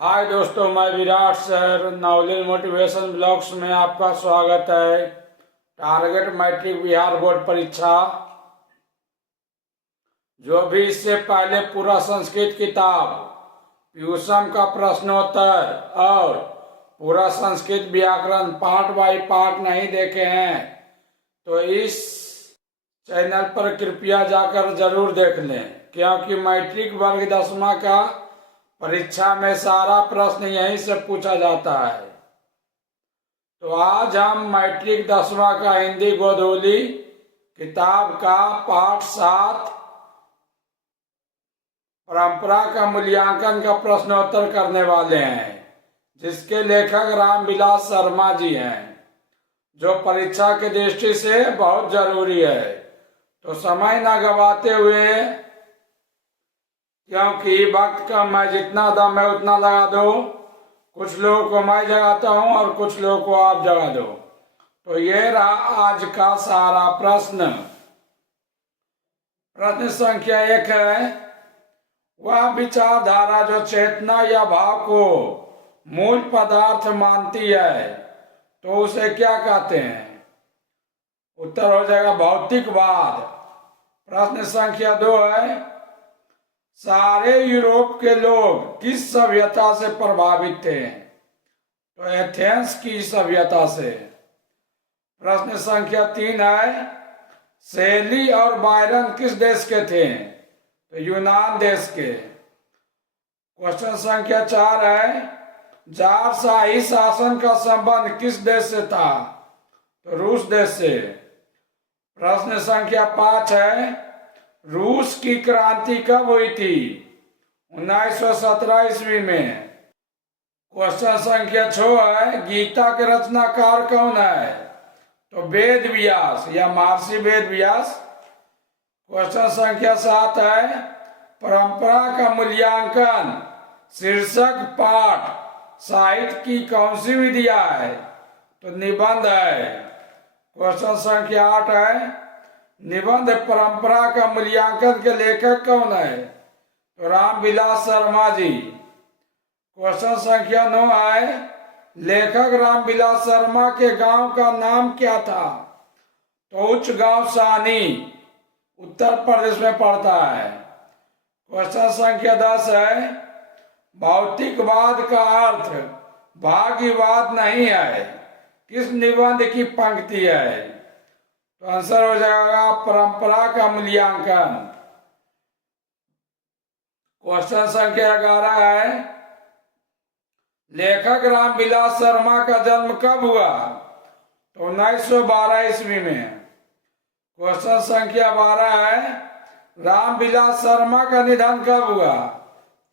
हाय दोस्तों, मैं Virat sir knowledge motivation blogs में आपका स्वागत है। टारगेट मैट्रिक बिहार बोर्ड परीक्षा जो भी इससे पहले पूरा संस्कृत किताब, ट्यूशन का प्रश्नोत्तर और पूरा संस्कृत व्याकरण पार्ट बाय पार्ट नहीं देखे हैं तो इस चैनल पर कृपया जाकर जरूर देख लें, क्योंकि मैट्रिक वर्ग 10वां का परीक्षा में सारा प्रश्न यहीं से पूछा जाता है। तो आज हम मैट्रिक 10वां का हिंदी गोधूली किताब का पाठ 7 परंपरा का मूल्यांकन का प्रश्नोत्तर करने वाले हैं, जिसके लेखक रामविलास शर्मा जी हैं, जो परीक्षा की दृष्टि से बहुत जरूरी है। तो समय न गवाते हुए, क्योंकि वक्त कम है, जितना दम है उतना लगा दो। कुछ लोगों को मैं जगाता हूं और कुछ लोगों को आप जगा दो। तो ये रहा आज का सारा प्रश्न। प्रश्न संख्या 1 है, वह विचारधारा जो चेतना या भाव को मूल पदार्थ मानती है तो उसे क्या कहते हैं? उत्तर हो जाएगा भौतिकवाद। प्रश्न संख्या 2 है, सारे यूरोप के लोग किस सभ्यता से प्रभावित थे? तो एथेंस की सभ्यता से। प्रश्न संख्या 3 है, शैली और बायरन किस देश के थे? तो यूनान देश के। क्वेश्चन संख्या 4 है, जारशाही शासन का संबंध किस देश से था? तो रूस देश से। प्रश्न संख्या 5 है, रूस की क्रांति कब हुई थी? 1917 ईस्वी में। क्वेश्चन संख्या 6 है, गीता के रचनाकार कौन है? तो वेद व्यास या महर्षि वेद व्यास। क्वेश्चन संख्या 7 है, परंपरा का मूल्यांकन शीर्षक पाठ साहित्य की कौन सी विधिया है? तो निबंध है। क्वेश्चन संख्या 8 है, निबंध परंपरा का मूल्यांकन के लेखक कौन है? तो रामविलास शर्मा जी। क्वेश्चन संख्या 9 है, लेखक रामविलास शर्मा के गांव का नाम क्या था? तो उच्च गांव सानी, उत्तर प्रदेश में पड़ता है। क्वेश्चन संख्या 10 है, भौतिकवाद का अर्थ भाग्यवाद नहीं है, किस निबंध की पंक्ति है? तो आंसर हो जाएगा परंपरा का मूल्यांकन। क्वेश्चन संख्या 11 है, लेखक रामविलास शर्मा का जन्म कब हुआ? तो 1912 ईस्वी में। क्वेश्चन संख्या 12 है, रामविलास शर्मा का निधन कब हुआ?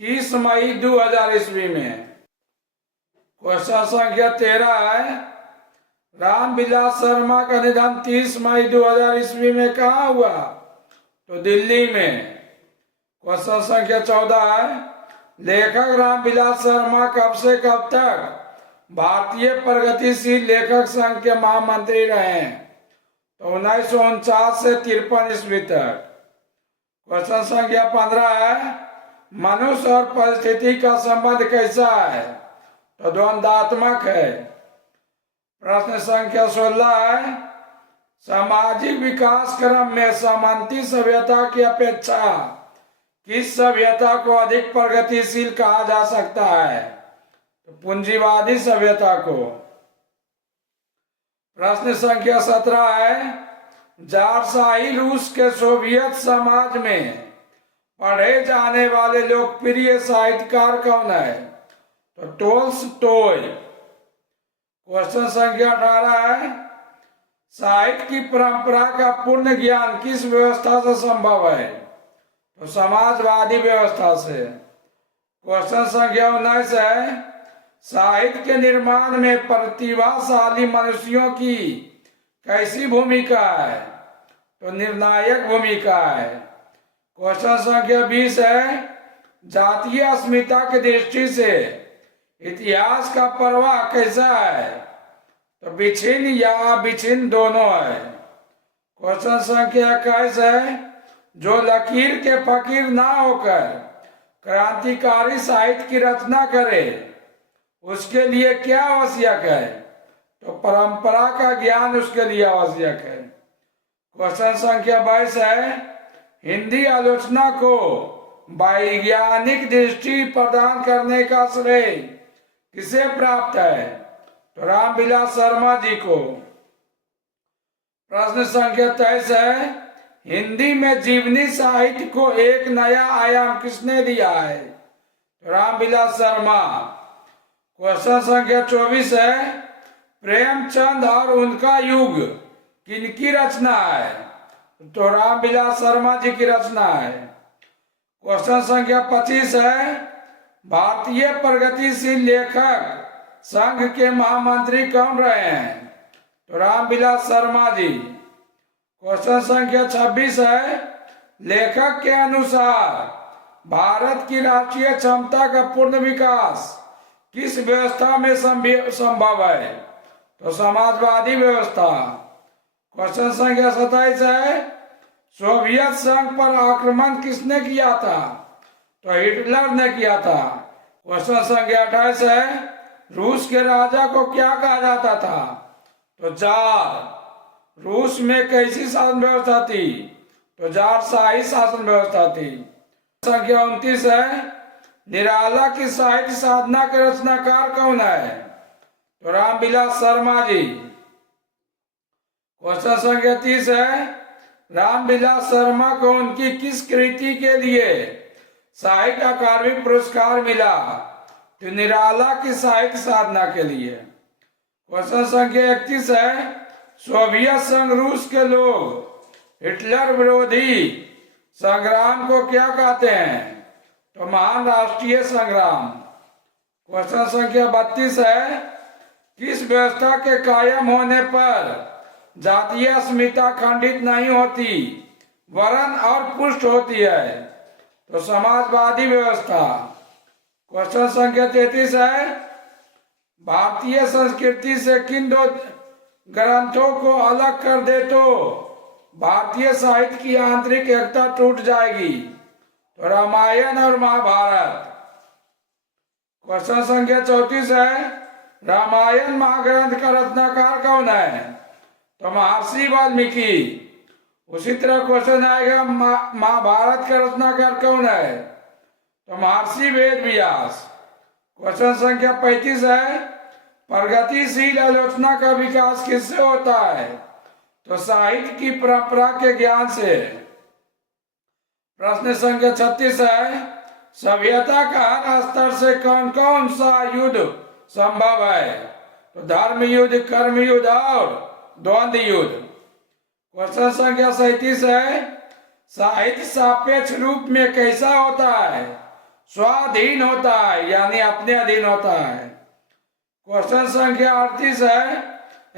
30 मई 2000 ईस्वी में। क्वेश्चन संख्या 13 है, रामविलास शर्मा का निधन 30 मई 2000 ईस्वी में कहाँ हुआ? तो दिल्ली में। क्वेश्चन संख्या 14 है, लेखक रामविलास शर्मा कब से कब तक भारतीय प्रगतिशील लेखक संघ के महामंत्री रहे? तो 1949 से 53 ईस्वी तक। क्वेश्चन संख्या 15 है, मनुष्य और परिस्थिति का संबंध कैसा है? तो द्वंद्वात्मक है। प्रश्न संख्या 16 है, सामाजिक विकास क्रम में सामंती सभ्यता की अपेक्षा किस सभ्यता को अधिक प्रगतिशील कहा जा सकता है? तो पूंजीवादी सभ्यता को। प्रश्न संख्या 17 है, जारशाही रूस के सोवियत समाज में पढ़े जाने वाले लोकप्रिय साहित्यकार कौन है? तो टोल्स्टॉय। क्वेश्चन संख्या 18 है, साहित्य की परंपरा का पूर्ण ज्ञान किस व्यवस्था से संभव है? तो समाजवादी व्यवस्था से। क्वेश्चन संख्या 19 है, साहित्य के निर्माण में प्रतिभाशाली मनुष्यों की कैसी भूमिका है? तो निर्णायक भूमिका है। क्वेश्चन संख्या 20 है, जातीय अस्मिता की दृष्टि से इतिहास का प्रवाह कैसा है? तो विच्छिन्न या अविच्छिन्न दोनों है। क्वेश्चन संख्या 21 है, जो लकीर के फकीर ना होकर क्रांतिकारी साहित्य की रचना करे, उसके लिए क्या आवश्यक है? तो परंपरा का ज्ञान उसके लिए आवश्यक है। क्वेश्चन संख्या 22 है, हिंदी आलोचना को वैज्ञानिक दृष्टि प्रदान करने का श्रेय किसे प्राप्त है? तो रामविलास शर्मा जी को। प्रश्न संख्या 23 है, हिंदी में जीवनी साहित्य को एक नया आयाम किसने दिया है? तो रामविलास शर्मा। क्वेश्चन संख्या 24 है, प्रेमचंद और उनका युग किनकी रचना है? तो रामविलास शर्मा जी की रचना है। क्वेश्चन संख्या 25 है, भारतीय प्रगतिशील लेखक संघ के महामंत्री कौन रहे हैं? तो रामविलास शर्मा जी। क्वेश्चन संख्या 26 है, लेखक के अनुसार भारत की राष्ट्रीय क्षमता का पूर्ण विकास किस व्यवस्था में संभव है? तो समाजवादी व्यवस्था। क्वेश्चन संख्या 27 है, सोवियत संघ पर आक्रमण किसने किया था? तो हिटलर ने किया था। क्वेश्चन संख्या 28 है, रूस के राजा को क्या कहा जाता था? तो जार। रूस में कैसी शासन व्यवस्था थी? तो जारशाही शासन व्यवस्था थी। संख्या 29 है, निराला की साहित्य साधना के रचनाकार कौन है? तो रामविलास शर्मा जी। क्वेश्चन संख्या 30 है, रामविलास शर्मा को उनकी किस कृति के लिए साहित्य अकादमी पुरस्कार मिला? तो निराला की साहित्य साधना के लिए। क्वेश्चन संख्या 31 है, सोवियत संघ रूस के लोग हिटलर विरोधी संग्राम को क्या कहते हैं? तो महान राष्ट्रीय संग्राम। क्वेश्चन संख्या 32 है, किस व्यवस्था के कायम होने पर जातीय अस्मिता खंडित नहीं होती, वरन और पुष्ट होती है? तो समाजवादी व्यवस्था। क्वेश्चन संख्या 33 है, भारतीय संस्कृति से किन दो ग्रंथों को अलग कर दे तो भारतीय साहित्य की आंतरिक एकता टूट जाएगी? तो रामायण और महाभारत। क्वेश्चन संख्या 34 है, रामायण महाग्रंथ का रचनाकार कौन है? तो महर्षि वाल्मीकि। उसी तरह क्वेश्चन आएगा, महाभारत का रचनाकार कौन है? तो महर्षि वेद व्यास। क्वेश्चन संख्या 35 है, प्रगतिशील आलोचना का विकास किससे होता है? तो साहित्य की परंपरा के ज्ञान से। प्रश्न संख्या 36 है, सभ्यता का हर स्तर से कौन कौन सा युद्ध संभव है? तो धर्म युद्ध, कर्म युद्ध और द्वंद्व युद्ध। क्वेश्चन संख्या 37 है, साहित्य सापेक्ष रूप में कैसा होता है? स्वाधीन होता है, यानी अपने अधीन होता है। क्वेश्चन संख्या 38 है,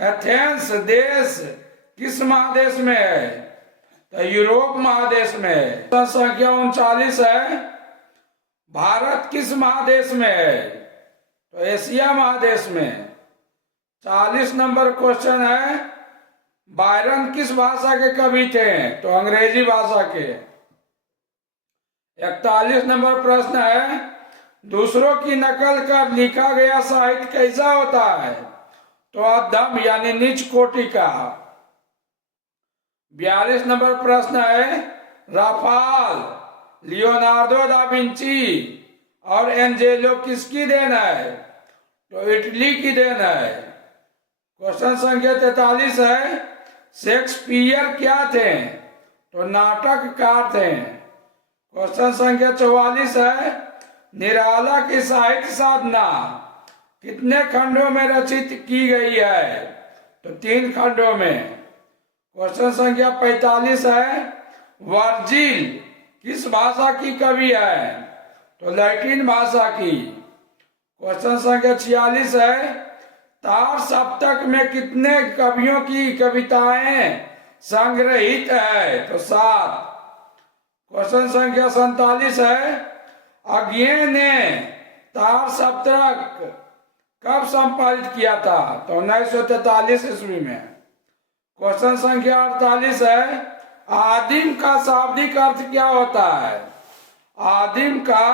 एथेंस देश किस महादेश में है? तो यूरोप महादेश में है। क्वेश्चन संख्या 39 है, भारत किस महादेश में है? तो एशिया महादेश में। 40 नंबर क्वेश्चन है, बायरन किस भाषा के कवि थे? तो अंग्रेजी भाषा के। 41 नंबर प्रश्न है, दूसरों की नकल कर लिखा गया साहित्य कैसा होता है? तो अधम यानी नीच कोटि का। 42 नंबर प्रश्न है, राफाल लियोनार्डो दा विंची और एंजेलो किसकी देन है? तो इटली की देन है। क्वेश्चन संख्या 43 है, शेक्सपियर क्या थे? तो नाटककार थे। क्वेश्चन संख्या 44 है, निराला की साहित्य साधना कितने खंडों में रचित की गई है? तो 3 खंडों में। क्वेश्चन संख्या 45 है, वर्जिल किस भाषा की कवि है? तो लैटिन भाषा की। क्वेश्चन संख्या 46 है, तार सप्तक में कितने कवियों की कविताएं संग्रहित है? तो 7। क्वेश्चन संख्या 47 है, अज्ञे ने तार सप्तक कब संपादित किया था? तो 1943 ईस्वी में। क्वेश्चन संख्या 48 है, आदिम का शाब्दिक अर्थ क्या होता है? आदिम का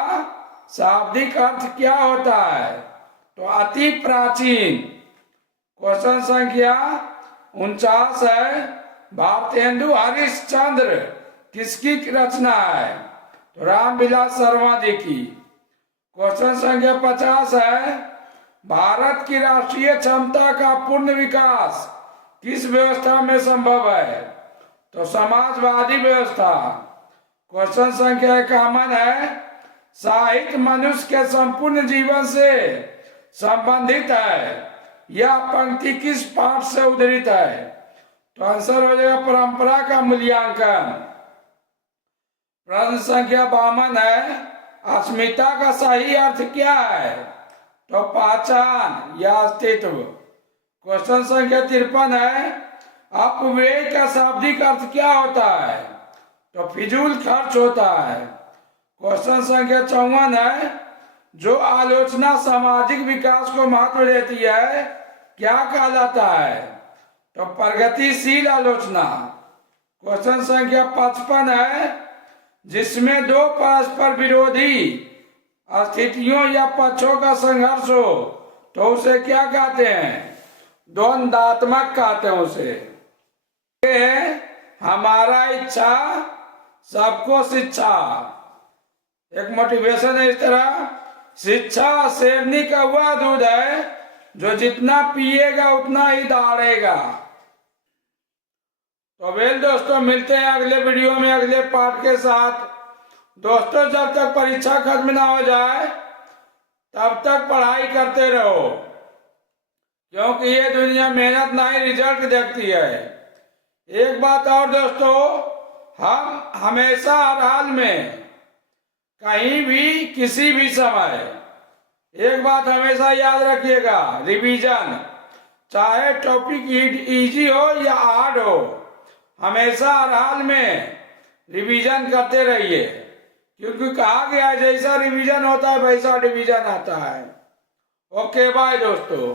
शाब्दिक अर्थ क्या होता है? तो अति प्राचीन। क्वेश्चन संख्या 49 है, भारतेंदु हरिश्चंद्र किसकी रचना है? तो रामविलास शर्मा जी की। क्वेश्चन संख्या 50 है, भारत की राष्ट्रीय क्षमता का पूर्ण विकास किस व्यवस्था में संभव है? तो समाजवादी व्यवस्था। क्वेश्चन संख्या 51 है, साहित्य मनुष्य के संपूर्ण जीवन से संबंधित है, यह पंक्ति किस पाठ से उद्धृत है? तो आंसर हो जाएगा परंपरा का मूल्यांकन। प्रश्न संख्या 52 है, अस्मिता का सही अर्थ क्या है? तो पहचान या अस्तित्व। क्वेश्चन संख्या 53 है, अपव्यय का शाब्दिक अर्थ क्या होता है? तो फिजूल खर्च होता है। क्वेश्चन संख्या 54 है, जो आलोचना सामाजिक विकास को महत्व देती है क्या कहलाता है? तो प्रगतिशील आलोचना। क्वेश्चन संख्या 55 है, जिसमें दो परस्पर विरोधी स्थितियों या पक्षों का संघर्ष हो तो उसे क्या कहते हैं? द्वंद्वात्मक कहते हैं उसे। हमारा इच्छा सबको शिक्षा। एक मोटिवेशन है इस तरह, शिक्षा शेरनी का वह दूध है जो जितना पिएगा उतना ही दौड़ेगा। तो वेल दोस्तों, मिलते हैं अगले वीडियो में अगले पार्ट के साथ। दोस्तों, जब तक परीक्षा खत्म ना हो जाए तब तक पढ़ाई करते रहो, क्योंकि ये दुनिया मेहनत नहीं रिजल्ट देखती है। एक बात और दोस्तों, हम हमेशा हर हाल में कहीं भी किसी भी समय एक बात हमेशा याद रखिएगा, रिवीजन, चाहे टॉपिक इजी हो या हार्ड हो, हमेशा हर हाल में रिवीजन करते रहिए, क्योंकि कहा गया है जैसा रिवीजन होता है वैसा डिवीजन आता है। ओके बाय दोस्तों।